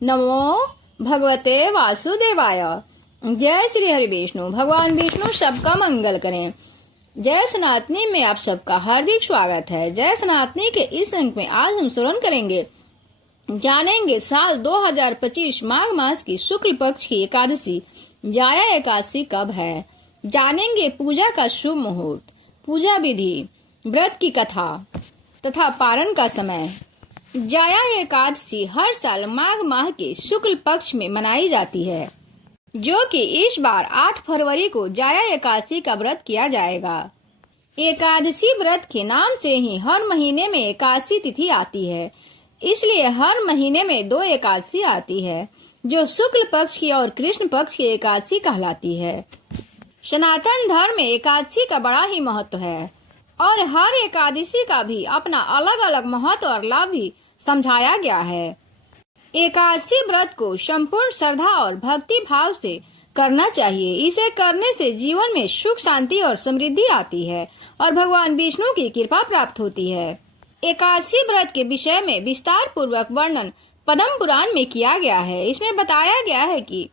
नमो भगवते वासुदेवाय। जय श्री हरि विष्णु। भगवान विष्णु सबका मंगल करें। जय सनातनी में आप सबका हार्दिक स्वागत है। जय सनातनी के इस अंक में आज हम श्रवण करेंगे, जानेंगे साल 2025 माघ मास की शुक्ल पक्ष की एकादशी जाया एकादशी कब है। जानेंगे पूजा का शुभ मुहूर्त, पूजा विधि, व्रत की कथा तथा पारण का समय। जाया एकादशी हर साल माघ माह के शुक्ल पक्ष में मनाई जाती है, जो कि इस बार 8 फरवरी को जाया एकादशी का व्रत किया जाएगा। एकादशी व्रत के नाम से ही हर महीने में एकादशी तिथि आती है, इसलिए हर महीने में 2 एकादशी आती है, जो शुक्ल पक्ष की और कृष्ण पक्ष की एकादशी कहलाती है। सनातन धर्म में एकादशी का बड़ा ही महत्व है और हर एकादशी का भी अपना अलग अलग महत्व और लाभ भी समझाया गया है। एकादशी व्रत को संपूर्ण श्रद्धा और भक्ति भाव से करना चाहिए। इसे करने से जीवन में सुख, शांति और समृद्धि आती है और भगवान विष्णु की कृपा प्राप्त होती है। एकादशी व्रत के विषय में विस्तार पूर्वक वर्णन पद्म पुराण में किया गया है। इसमें बताया गया है कि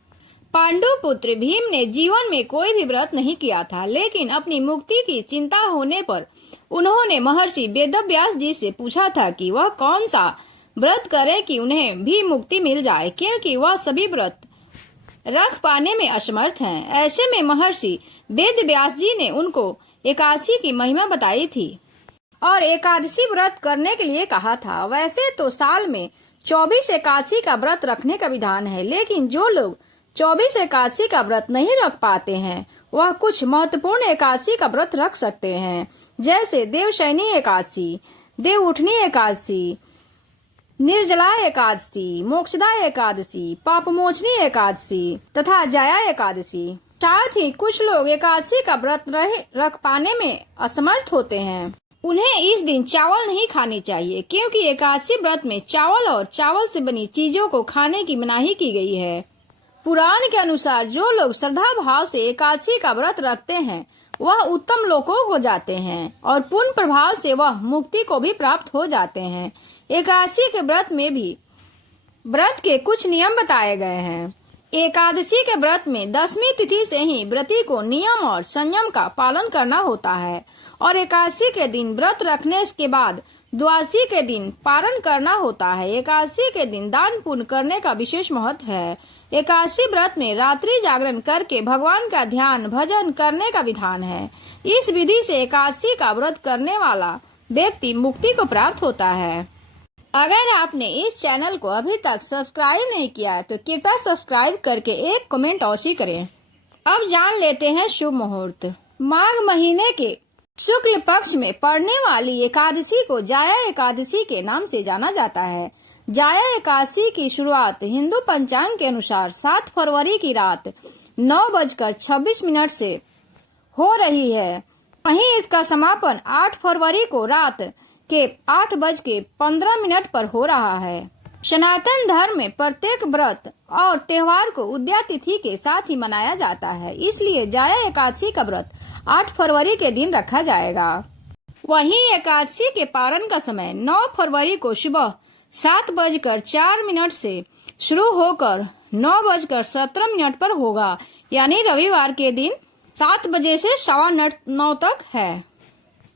पांडु पुत्र भीम ने जीवन में कोई भी व्रत नहीं किया था, लेकिन अपनी मुक्ति की चिंता होने पर उन्होंने महर्षि वेदव्यास जी से पूछा था कि वह कौन सा व्रत करें कि उन्हें भी मुक्ति मिल जाए, क्योंकि वह सभी व्रत रख पाने में असमर्थ हैं। ऐसे में महर्षि वेदव्यास जी ने उनको एकादशी की महिमा बताई थी और एकादशी व्रत करने के लिए कहा था। वैसे तो साल में 24 एकादशी का व्रत रखने का विधान है, लेकिन जो लोग 24 एकादशी का व्रत नहीं रख पाते हैं, वह कुछ महत्वपूर्ण एकादशी का व्रत रख सकते हैं, जैसे देवशयनी एकादशी, देव उठनी एकादशी, निर्जला एकादशी, मोक्षदा एकादशी, पापमोचनी एकादशी तथा जया एकादशी। साथ ही कुछ लोग एकादशी का व्रत रख पाने में असमर्थ होते हैं। उन्हें इस दिन चावल नहीं खानी चाहिए, क्योंकि एकादशी व्रत में चावल और चावल से बनी चीजों को खाने की मनाही की गई है। पुराण के अनुसार जो लोग श्रद्धा भाव से एकादशी का व्रत रखते हैं, वह उत्तम लोकों को जाते हैं और पुण्य प्रभाव से वह मुक्ति को भी प्राप्त हो जाते हैं। एकादशी के व्रत में भी व्रत के कुछ नियम बताए गए हैं। एकादशी के व्रत में 10वीं तिथि से ही व्रती को नियम और संयम का पालन करना होता है और एकादशी के दिन व्रत रखने के बाद द्वादशी के दिन पारण करना होता है। एकादशी के दिन दान पुण्य करने का विशेष महत्व है। एकादशी व्रत में रात्रि जागरण करके भगवान का ध्यान भजन करने का विधान है। इस विधि से एकादशी का व्रत करने वाला व्यक्ति मुक्ति को प्राप्त होता है। अगर आपने इस चैनल को अभी तक सब्सक्राइब नहीं किया है तो कृपया सब्सक्राइब करके एक कमेंट अवश्य करें। अब जान लेते हैं शुभ मुहूर्त। माघ महीने के शुक्ल पक्ष में पड़ने वाली एकादशी को जाया एकादशी के नाम से जाना जाता है। जाया एकादशी की शुरुआत हिंदू पंचांग के अनुसार 7 फरवरी की रात 9:26 से हो रही है। वहीं इसका समापन 8 फरवरी को रात के 8:15 पर हो रहा है। सनातन धर्म में प्रत्येक व्रत और त्योहार को उदया तिथि के साथ ही मनाया जाता है, इसलिए जाया एकादशी का व्रत 8 फरवरी के दिन रखा जाएगा। वहीं एकादशी के पारण का समय 9 फरवरी को सुबह 7:04 से शुरू होकर 9:17 पर होगा, यानी रविवार के दिन 7 बजे से 9:15 तक है।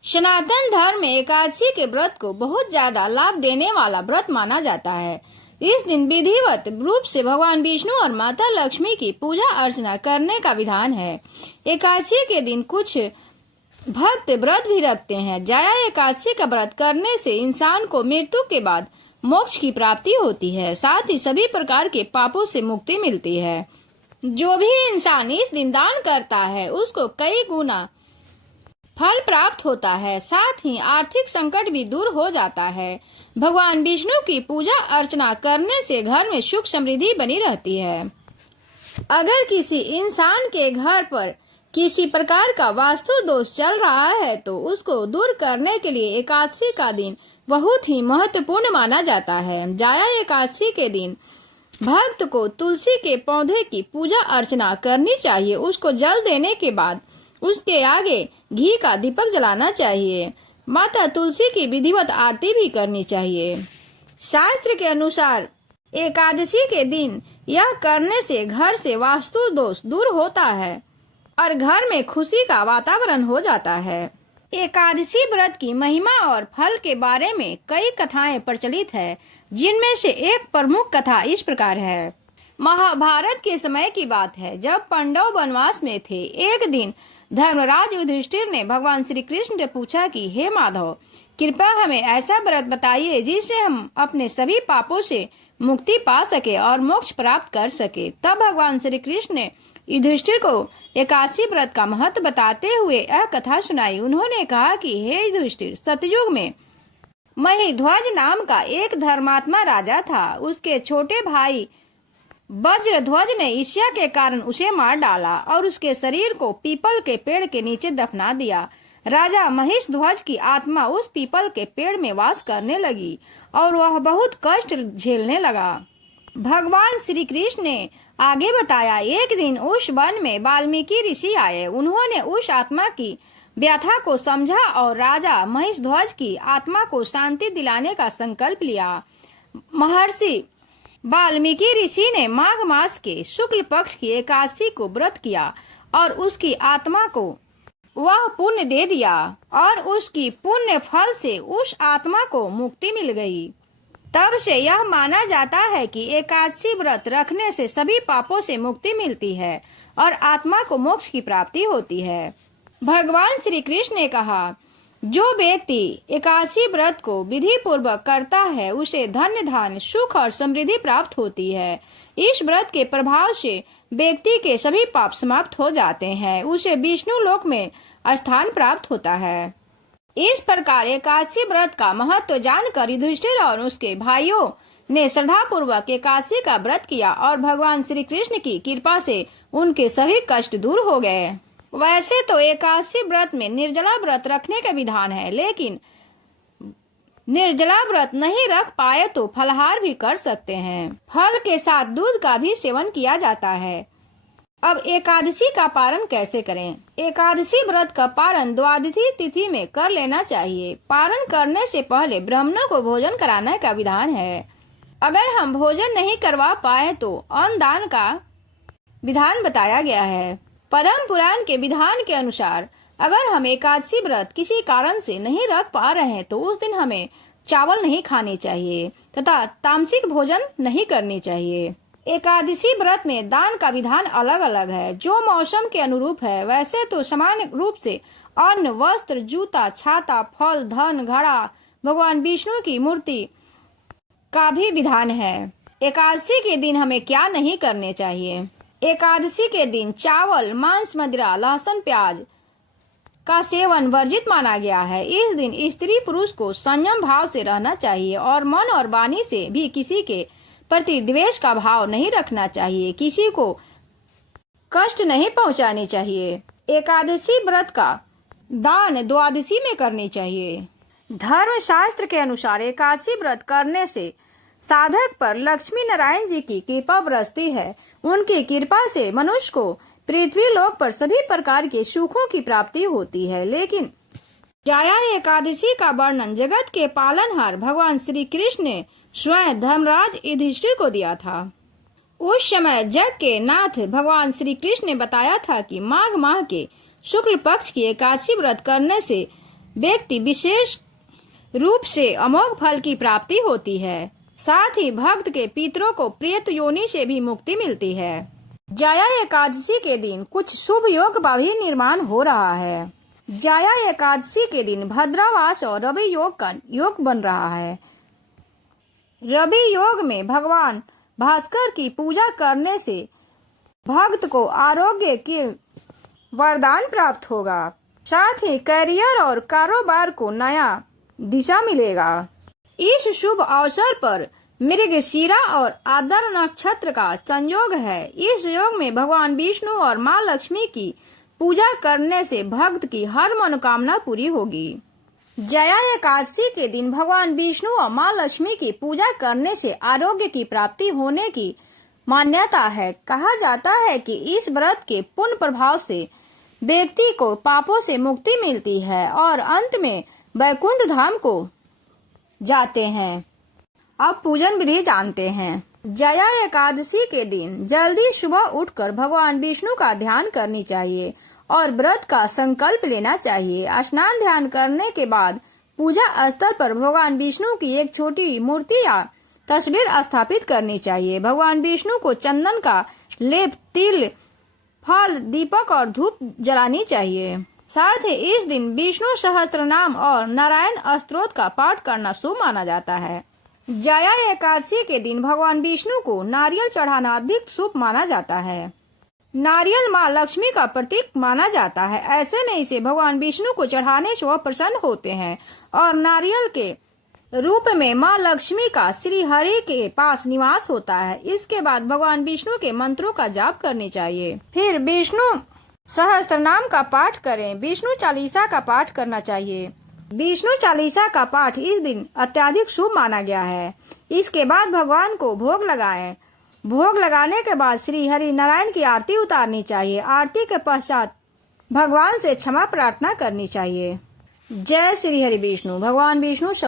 सनातन धर्म में एकादशी के व्रत को बहुत ज्यादा लाभ देने वाला व्रत माना जाता है। इस दिन विधिवत रूप से भगवान विष्णु और माता लक्ष्मी की पूजा अर्चना करने का विधान है। एकादशी के दिन कुछ भक्त व्रत भी रखते हैं। जाया एकादशी का व्रत करने से इंसान को मृत्यु के बाद मोक्ष की प्राप्ति होती है, साथ ही सभी प्रकार के पापों से मुक्ति मिलती है। जो भी इंसान इस दिन दान करता है, उसको कई गुना फल प्राप्त होता है, साथ ही आर्थिक संकट भी दूर हो जाता है। भगवान विष्णु की पूजा अर्चना करने से घर में सुख समृद्धि बनी रहती है। अगर किसी इंसान के घर पर किसी प्रकार का वास्तु दोष चल रहा है, तो उसको दूर करने के लिए एकादशी का दिन बहुत ही महत्वपूर्ण माना जाता है। जाया एकादशी के दिन भक्त को तुलसी के पौधे की पूजा अर्चना करनी चाहिए। उसको जल देने के बाद उसके आगे घी का दीपक जलाना चाहिए। माता तुलसी की विधिवत आरती भी करनी चाहिए। शास्त्र के अनुसार एकादशी के दिन यह करने से घर से वास्तु दोष दूर होता है और घर में खुशी का वातावरण हो जाता है। एकादशी व्रत की महिमा और फल के बारे में कई कथाएं प्रचलित है, जिनमें से एक प्रमुख कथा इस प्रकार है। महाभारत के समय की बात है, जब पांडव वनवास में थे। एक दिन धर्मराज युधिष्ठिर ने भगवान श्री कृष्ण से पूछा कि हे माधव, कृपया हमें ऐसा व्रत बताइए जिससे हम अपने सभी पापों से मुक्ति पा सके और मोक्ष प्राप्त कर सके। तब भगवान श्री कृष्ण ने युधिष्ठिर को एकादशी व्रत का महत्व बताते हुए यह कथा सुनाई। उन्होंने कहा कि हे युधिष्ठिर, सतयुग में महिध्वज नाम का एक धर्मात्मा राजा था। उसके छोटे भाई वज्रध्वज ने ईर्ष्या के कारण उसे मार डाला और उसके शरीर को पीपल के पेड़ के नीचे दफना दिया। राजा महिषध्वज की आत्मा उस पीपल के पेड़ में वास करने लगी और वह बहुत कष्ट झेलने लगा। भगवान श्री कृष्ण ने आगे बताया, एक दिन उस वन में वाल्मीकि ऋषि आए। उन्होंने उस आत्मा की व्यथा को समझा और राजा महिषध्वज की आत्मा को शांति दिलाने का संकल्प लिया। महर्षि वाल्मीकि ऋषि ने माघ मास के शुक्ल पक्ष की एकादशी को व्रत किया और उसकी आत्मा को वह पुण्य दे दिया और उसकी पुण्य फल से उस आत्मा को मुक्ति मिल गई। तब से यह माना जाता है कि एकादशी व्रत रखने से सभी पापों से मुक्ति मिलती है और आत्मा को मोक्ष की प्राप्ति होती है। भगवान श्री कृष्ण ने कहा, जो व्यक्ति एकादशी व्रत को विधि पूर्वक करता है उसे धन्य धान्य सुख और समृद्धि प्राप्त होती है। इस व्रत के प्रभाव से व्यक्ति के सभी पाप समाप्त हो जाते हैं, उसे विष्णु लोक में स्थान प्राप्त होता है। इस प्रकार एकादशी व्रत का महत्व जानकर युधिष्ठिर और उसके भाइयों ने श्रद्धा पूर्वक एकादशी का व्रत किया और भगवान श्री कृष्ण की कृपा से उनके सभी कष्ट दूर हो गए। वैसे तो एकादशी व्रत में निर्जला व्रत रखने का विधान है, लेकिन निर्जला व्रत नहीं रख पाए तो फलाहार भी कर सकते हैं। फल के साथ दूध का भी सेवन किया जाता है। अब एकादशी का पारण कैसे करें? एकादशी व्रत का पारण द्वादशी तिथि में कर लेना चाहिए। पारण करने से पहले ब्राह्मणों को भोजन कराने का विधान है। अगर हम भोजन नहीं करवा पाए तो अन्न दान का विधान बताया गया है। पद्म पुराण के विधान के अनुसार अगर हम एकादशी व्रत किसी कारण से नहीं रख पा रहे हैं तो उस दिन हमें चावल नहीं खाने चाहिए तथा तामसिक भोजन नहीं करनी चाहिए। एकादशी व्रत में दान का विधान अलग अलग है, जो मौसम के अनुरूप है। वैसे तो समान रूप से अन्न, वस्त्र, जूता, छाता, फल, धन, घड़ा, भगवान विष्णु की मूर्ति का भी विधान है। एकादशी के दिन हमें क्या नहीं करने चाहिए? एकादशी के दिन चावल, मांस, मदिरा, लहसुन, प्याज का सेवन वर्जित माना गया है। इस दिन स्त्री पुरुष को संयम भाव से रहना चाहिए और मन और वाणी से भी किसी के प्रति द्वेष का भाव नहीं रखना चाहिए। किसी को कष्ट नहीं पहुंचानी चाहिए। एकादशी व्रत का दान द्वादशी में करनी चाहिए। धर्म शास्त्र के अनुसार एकादशी व्रत करने से साधक पर लक्ष्मी नारायण जी की कृपा बरसती है। उनकी कृपा से मनुष्य को पृथ्वी लोक पर सभी प्रकार के सुखों की प्राप्ति होती है। लेकिन जया एकादशी का वर्णन जगत के पालनहार भगवान श्री कृष्ण ने स्वयं धर्मराज युधिष्ठिर को दिया था। उस समय जग के नाथ भगवान श्री कृष्ण ने बताया था कि माघ माह के शुक्ल पक्ष की एकादशी व्रत करने से व्यक्ति विशेष रूप से अमोघ फल की प्राप्ति होती है। साथ ही भक्त के पितरों को प्रेत योनि से भी मुक्ति मिलती है। जया एकादशी के दिन कुछ शुभ योग का भी निर्माण हो रहा है। जया एकादशी के दिन भद्रावास और रवि योग का योग बन रहा है। रवि योग में भगवान भास्कर की पूजा करने से भक्त को आरोग्य के वरदान प्राप्त होगा। साथ ही करियर और कारोबार को नया दिशा मिलेगा। इस शुभ अवसर पर मृगशिरा और आद्र नक्षत्र का संयोग है। इस योग में भगवान विष्णु और माँ लक्ष्मी की पूजा करने से भक्त की हर मनोकामना पूरी होगी। जया एकादशी के दिन भगवान विष्णु और माँ लक्ष्मी की पूजा करने से आरोग्य की प्राप्ति होने की मान्यता है। कहा जाता है कि इस व्रत के पुण्य प्रभाव से व्यक्ति को पापों से मुक्ति मिलती है और अंत में वैकुंठ धाम को जाते हैं। अब पूजन विधि जानते हैं। जया एकादशी के दिन जल्दी सुबह उठकर भगवान विष्णु का ध्यान करनी चाहिए और व्रत का संकल्प लेना चाहिए। स्नान ध्यान करने के बाद पूजा स्थल पर भगवान विष्णु की एक छोटी मूर्ति या तस्वीर स्थापित करनी चाहिए। भगवान विष्णु को चंदन का लेप, तिल, फल, दीपक और धूप जलानी चाहिए। साथ ही इस दिन विष्णु सहस्त्र नाम और नारायण स्तोत्र का पाठ करना शुभ माना जाता है। जया एकादशी के दिन भगवान विष्णु को नारियल चढ़ाना अधिक शुभ माना जाता है। नारियल माँ लक्ष्मी का प्रतीक माना जाता है। ऐसे में इसे भगवान विष्णु को चढ़ाने से वह प्रसन्न होते हैं और नारियल के रूप में माँ लक्ष्मी का श्री हरि के पास निवास होता है। इसके बाद भगवान विष्णु के मंत्रों का जाप करनी चाहिए। फिर विष्णु सहस्त्र नाम का पाठ करें। विष्णु चालीसा का पाठ करना चाहिए। विष्णु चालीसा का पाठ इस दिन अत्यधिक शुभ माना गया है। इसके बाद भगवान को भोग लगाएं। भोग लगाने के बाद श्री हरि नारायण की आरती उतारनी चाहिए। आरती के पश्चात भगवान से क्षमा प्रार्थना करनी चाहिए। जय श्री हरि विष्णु। भगवान विष्णु